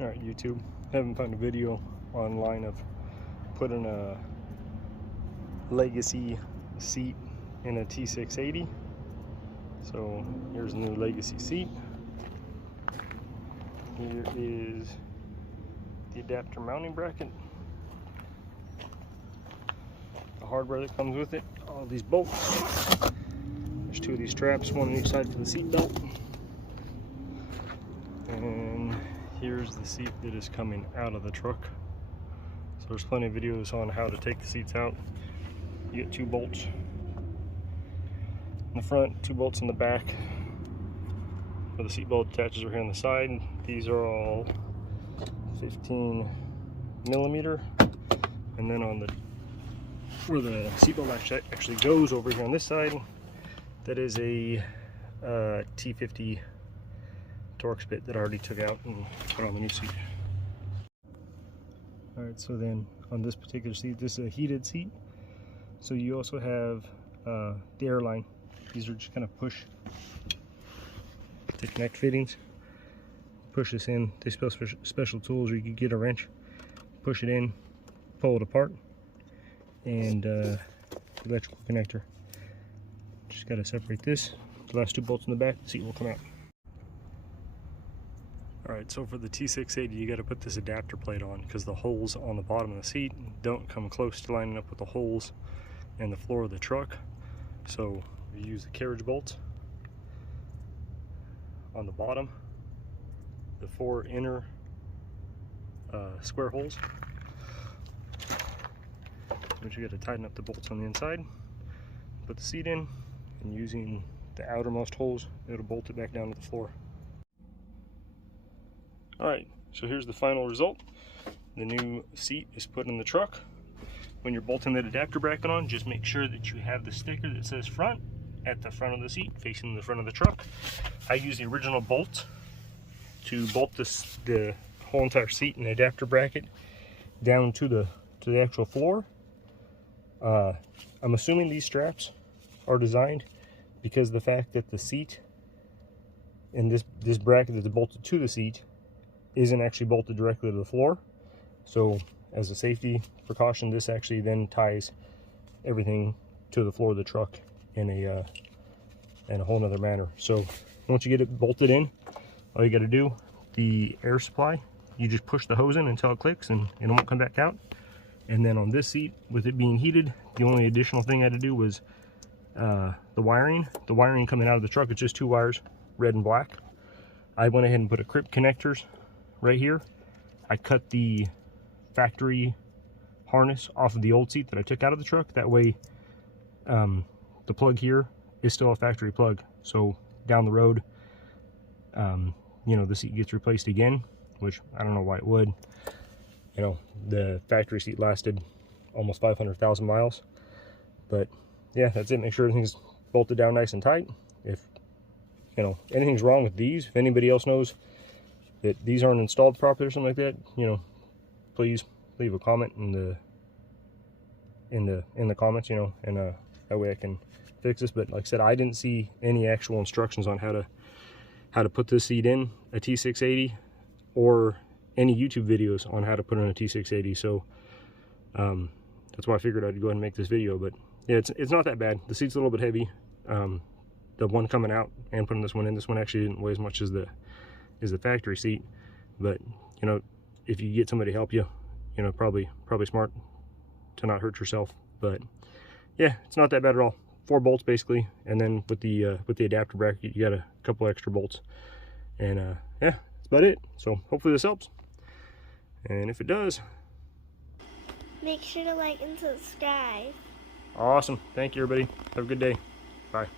Alright, YouTube, haven't found a video online of putting a legacy seat in a T680. So here's a new legacy seat. Here is the adapter mounting bracket, the hardware that comes with it, all these bolts. There's two of these straps, one on each side for the seat belt. And here's the seat that is coming out of the truck. So there's plenty of videos on how to take the seats out. You get two bolts in the front, two bolts in the back, where the seat belt attaches right here on the side. These are all 15 millimeter, and then on the where the seat belt actually goes over here on this side, that is a T50 Torx bit that I already took out and put on the new seat. Alright, so then on this particular seat, this is a heated seat. So you also have the airline. These are just kind of push to connect fittings. Push this in. They special tools, or you can get a wrench, push it in, pull it apart, and electrical connector. Just got to separate this. The last two bolts in the back, the seat will come out. Alright, so for the T680, you got to put this adapter plate on because the holes on the bottom of the seat don't come close to lining up with the holes in the floor of the truck. So we use the carriage bolts on the bottom, the four inner square holes, which you got to tighten up the bolts on the inside, put the seat in, and using the outermost holes, it'll bolt it back down to the floor. Alright, so here's the final result. The new seat is put in the truck. When you're bolting that adapter bracket on, just make sure that you have the sticker that says front at the front of the seat, facing the front of the truck. I use the original bolt to bolt the whole entire seat and adapter bracket down to the actual floor. I'm assuming these straps are designed because of the fact that the seat and this bracket that's bolted to the seat isn't actually bolted directly to the floor. So as a safety precaution, this actually then ties everything to the floor of the truck in a whole nother manner. So once you get it bolted in, all you got to do, the air supply, you just push the hose in until it clicks and it won't come back out. And then on this seat, with it being heated, the only additional thing I had to do was the wiring. The wiring coming out of the truck, it's just two wires, red and black. I went ahead and put a crib connectors right here. I cut the factory harness off of the old seat that I took out of the truck. That way the plug here is still a factory plug, so down the road you know, the seat gets replaced again, which I don't know why it would. You know, the factory seat lasted almost 500,000 miles. But yeah, that's it. Make sure everything's bolted down nice and tight. If you know anything's wrong with these, if anybody else knows that these aren't installed properly or something like that, you know, please leave a comment in the comments, you know, and that way I can fix this. But like I said, I didn't see any actual instructions on how to put this seat in a T680 or any YouTube videos on how to put in a T680. So that's why I figured I'd go ahead and make this video. But yeah, it's not that bad. The seat's a little bit heavy. The one coming out and putting this one in, this one actually didn't weigh as much as the factory seat. But you know, if you get somebody to help you, you know, probably smart to not hurt yourself. But yeah, it's not that bad at all. 4 bolts basically, and then with the adapter bracket, you got a couple extra bolts, and yeah, that's about it. So hopefully this helps, and if it does, make sure to like and subscribe. Awesome. Thank you, everybody. Have a good day. Bye.